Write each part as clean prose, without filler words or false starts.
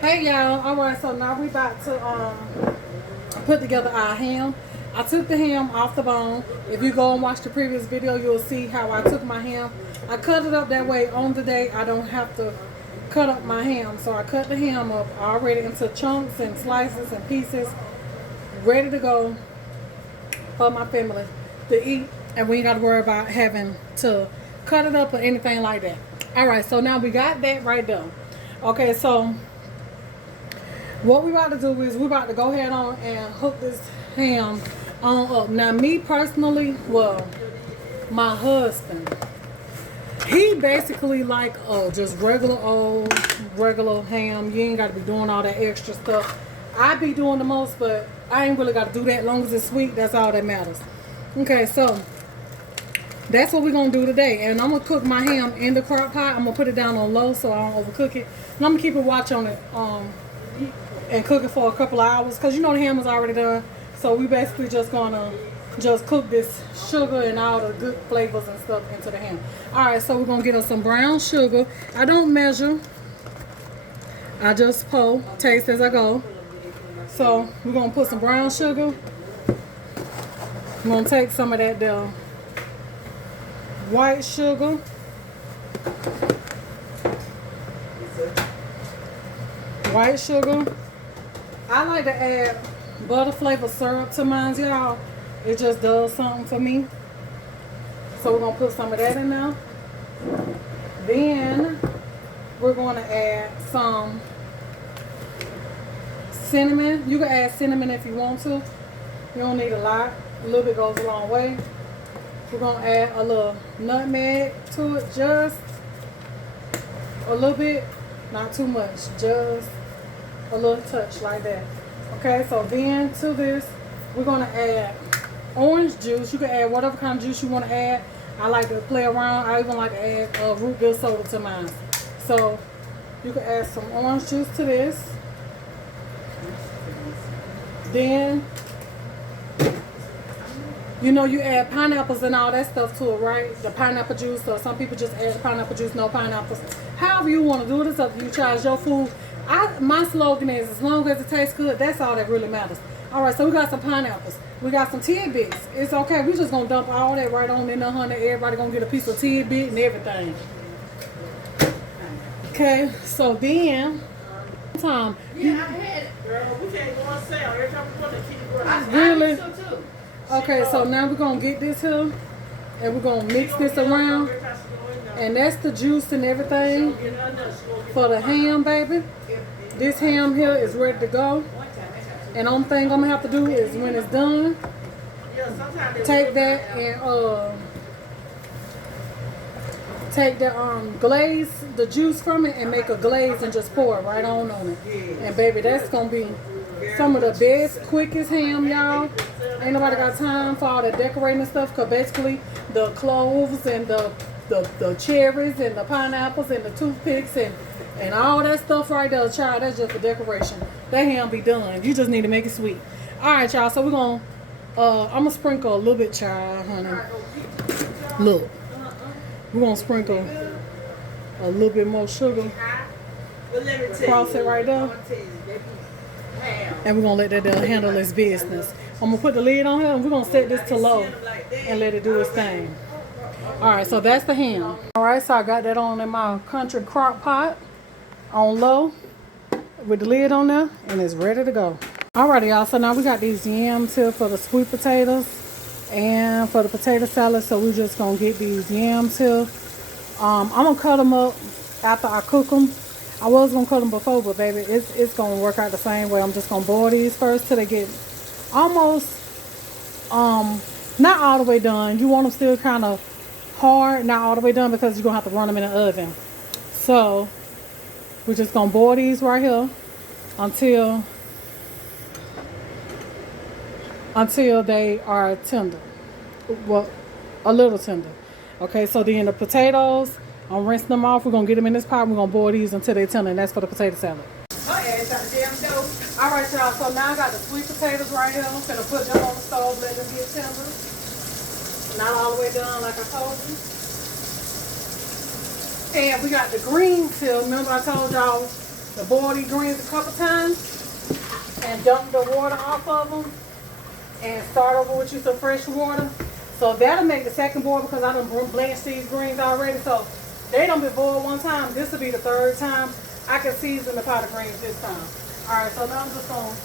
Hey y'all, alright, so now we about to put together our ham. I took the ham off the bone. If you go and watch the previous video, you'll see how I took my ham. I cut it up that way on the day I don't have to cut up my ham. So I cut the ham up already into chunks and slices and pieces, ready to go for my family to eat, and we ain't got to worry about having to cut it up or anything like that. Alright, so now we got that right there. Okay, so what we about to do is we about to go ahead on and hook this ham on up. Now me personally, well, my husband, he basically like just regular ham. You ain't got to be doing all that extra stuff. I be doing the most, but I ain't really got to do that. As long as it's sweet, that's all that matters. Okay, so that's what we're gonna do today, and I'm gonna cook my ham in the crock pot. I'm gonna put it down on low so I don't overcook it, and I'm gonna keep a watch on it and cook it for a couple of hours, because you know the ham is already done. So we basically just gonna cook this sugar and all the good flavors and stuff into the ham. All right, so we're gonna get us some brown sugar. I don't measure, I just pour, taste as I go. So we're gonna put some brown sugar. I'm gonna take some of that there white sugar. White sugar. I like to add butter flavored syrup to mine, y'all. It just does something for me. So we're gonna put some of that in there. Then we're gonna add some cinnamon. You can add cinnamon if you want to. You don't need a lot. A little bit goes a long way. We're gonna add a little nutmeg to it, just a little bit, not too much, just a little touch like that. Okay, so then to this, we're gonna add orange juice. You can add whatever kind of juice you want to add. I like to play around. I even like to add root beer soda to mine. So you can add some orange juice to this. Then, you know, you add pineapples and all that stuff to it, right? The pineapple juice, or some people just add pineapple juice, no pineapples. However you want to do it, it's up to you. Charge your food. My slogan is, as long as it tastes good, that's all that really matters. All right, so we got some pineapples. We got some tidbits. It's okay. We just going to dump all that right on in the honey. Everybody going to get a piece of tidbit and everything. Okay, so then, Yeah, I had it, girl. We can't go on sale. Every time we want to keep it growing. Really? So too. Okay, so now we're going to get this here, and we're going to mix this around. And that's the juice and everything for the ham, baby. This ham here is ready to go. And only thing I'm going to have to do is, when it's done, take that and take the glaze, the juice from it, and make a glaze and just pour it right on it. And baby, that's going to be some of the best, quickest ham, y'all. Ain't nobody got time for all the decorating and stuff, because basically the cloves and the cherries and the pineapples and the toothpicks and all that stuff right there, child, that's just for decoration. That ham be done. You just need to make it sweet. All right, y'all, so we're going to, I'm going to sprinkle a little bit, child, honey. Look. We're going to sprinkle a little bit more sugar across it right there. And we're going to let that there handle its business. I'm going to put the lid on here, and we're going to set this to low and let it do its thing. Alright, so that's the ham. Alright, so I got that on in my country crock pot on low with the lid on there, and it's ready to go. Alrighty, y'all, so now we got these yams here for the sweet potatoes and for the potato salad. So we're just going to get these yams here. I'm going to cut them up after I cook them. I was going to cut them before, but baby, it's going to work out the same way. I'm just going to boil these first till they get almost, not all the way done. You want them still kind of hard, not all the way done, because you're going to have to run them in the oven. So we're just going to boil these right here until they are tender. Well, a little tender. Okay, so then the potatoes, I'm rinsing them off. We're going to get them in this pot. We're going to boil these until they're tender, and that's for the potato salad. Alright, y'all, so now I got the sweet potatoes right here. I'm going to put them on the stove, let them get tender. Not all the way done, like I told you. And we got the greens here. Remember I told y'all to boil these greens a couple times and dump the water off of them and start over with you some fresh water. So that'll make the second boil because I done blanched these greens already. So they done been boiled one time. This will be the third time. I can season the pot of greens this time. Alright, so now I'm just going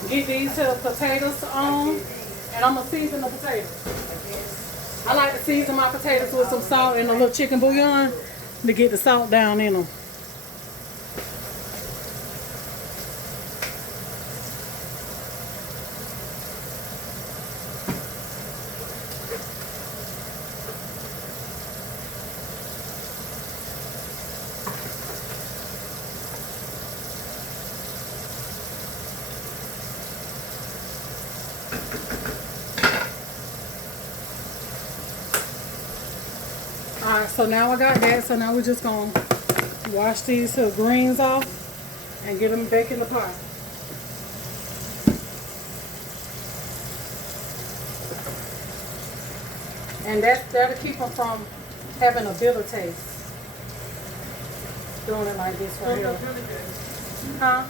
to get these potatoes on, and I'm going to season the potatoes. I like to season my potatoes with some salt and a little chicken bouillon to get the salt down in them. Alright, so now I got that. So now we're just going to wash these greens off and get them back in the pot. And that'll keep them from having a bitter taste. Doing it like this right here. Huh? A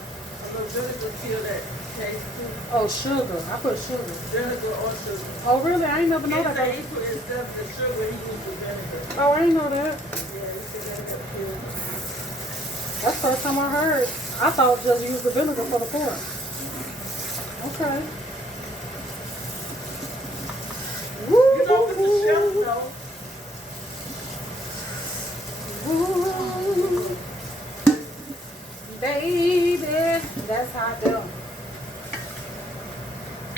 little vinegar kill that taste too. Oh, sugar. I put sugar. Vinegar or sugar. Oh, really? I ain't never know that. He put instead of the sugar, he used the vinegar. Oh, I ain't know that. Yeah, he said that kill. That's the first time I heard. I thought just use the vinegar for the pork. Okay. Woo, You know, with the shell though. woo, baby, that's how I do.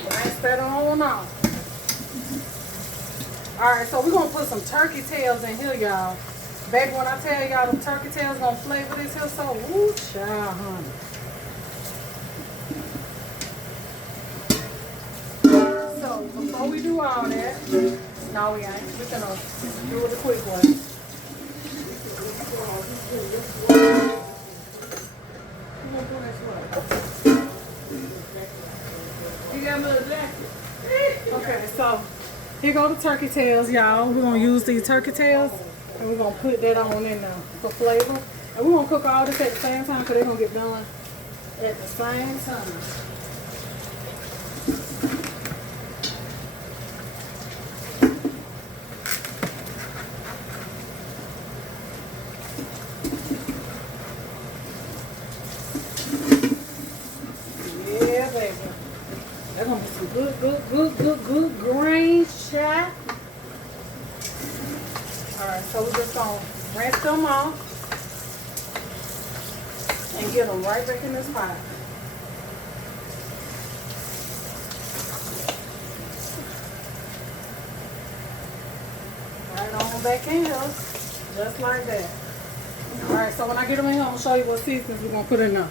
Rinse that on off. Alright, so we're going to put some turkey tails in here, y'all. Baby, when I tell y'all the turkey tails going to flavor this here, so woo, child, honey. So, before we do all that, no, we ain't. We're going to do it the quick way. You got a little jacket. Okay, so here go the turkey tails, y'all. We're going to use these turkey tails and we're going to put that on in there for flavor. And we're going to cook all this at the same time because they're going to get done at the same time. Yeah, baby. They're going to be some good green shot. Alright, so we're just going to rinse them off and get them right back in this pot. Right on back in here, just like that. Alright, so when I get them in here, I'm going to show you what seasonings we're going to put in there.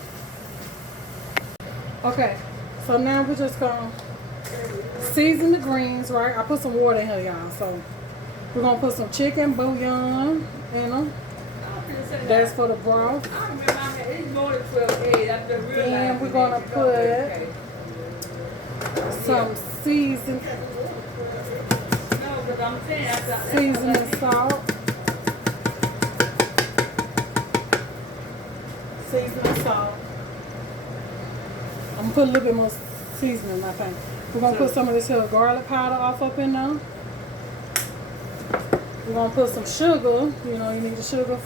Okay, so now we're just going to season the greens, right? I put some water in here, y'all. So we're going to put some chicken bouillon in them. That's for the broth. I remember I had, it's more than 12 eggs. I just realized. Then we're going to put some seasoning salt. Seasoning salt. I'm going to put a little bit more seasoning, I think. We're going to put some of this here garlic powder off up in there. We're going to put some sugar. You know, you need the sugar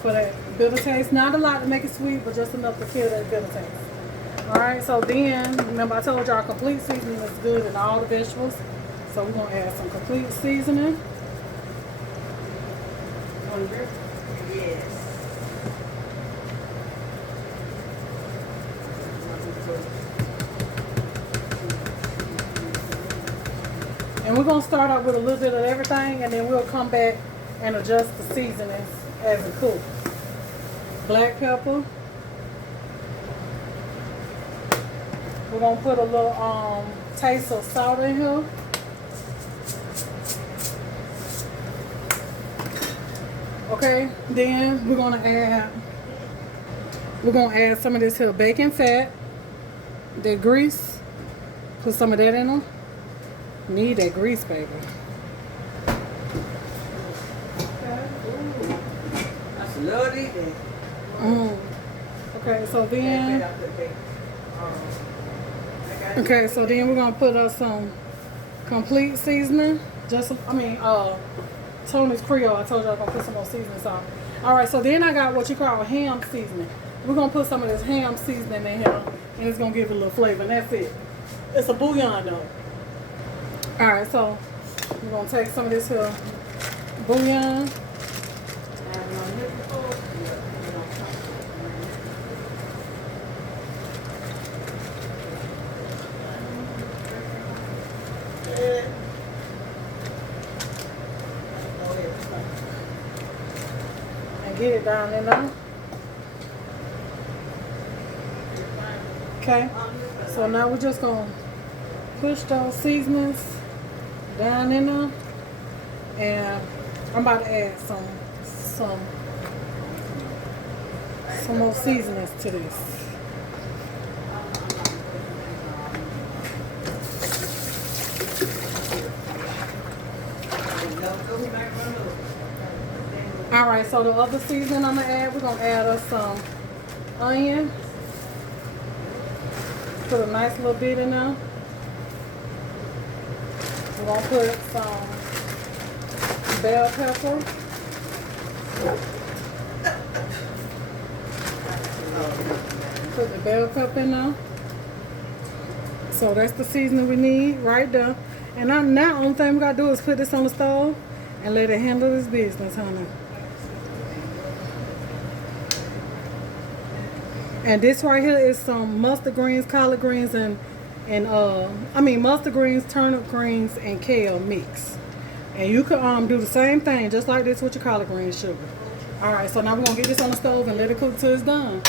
for that bitter taste. Not a lot to make it sweet, but just enough to kill that bitter taste. Alright, so then, remember I told y'all complete seasoning is good in all the vegetables. So we're going to add some complete seasoning. Yes. And we're going to start out with a little bit of everything, and then we'll come back and adjust the seasonings as it cooks. Black pepper. We're going to put a little taste of salt in here. Okay, then we're going to add some of this here bacon fat, that grease. Put some of that in them. Need that grease, baby. That's lovely then. Okay, so then. Okay, so then we're gonna put us some complete seasoning. Tony's Creole. I told you I was gonna put some more seasoning salt. All right, so then I got what you call ham seasoning. We're gonna put some of this ham seasoning in here, and it's gonna give it a little flavor, and that's it. It's a bouillon though. All right, so we're gonna take some of this here bouillon. And get it down in there. Okay, so now we're just gonna push those seasonings down in there, and I'm about to add some more seasonings to this. All right, so the other seasoning I'm gonna add, we're gonna add us some onion. Put a nice little bit in there. We're gonna put some bell pepper. Put the bell pepper in there. So that's the seasoning we need right there. And now only thing we gotta do is put this on the stove and let it handle its business, honey. And this right here is some mustard greens, collard greens, mustard greens, turnip greens, and kale mix. And you can do the same thing, just like this with your collard greens sugar. All right, so now we're gonna get this on the stove and let it cook till it's done.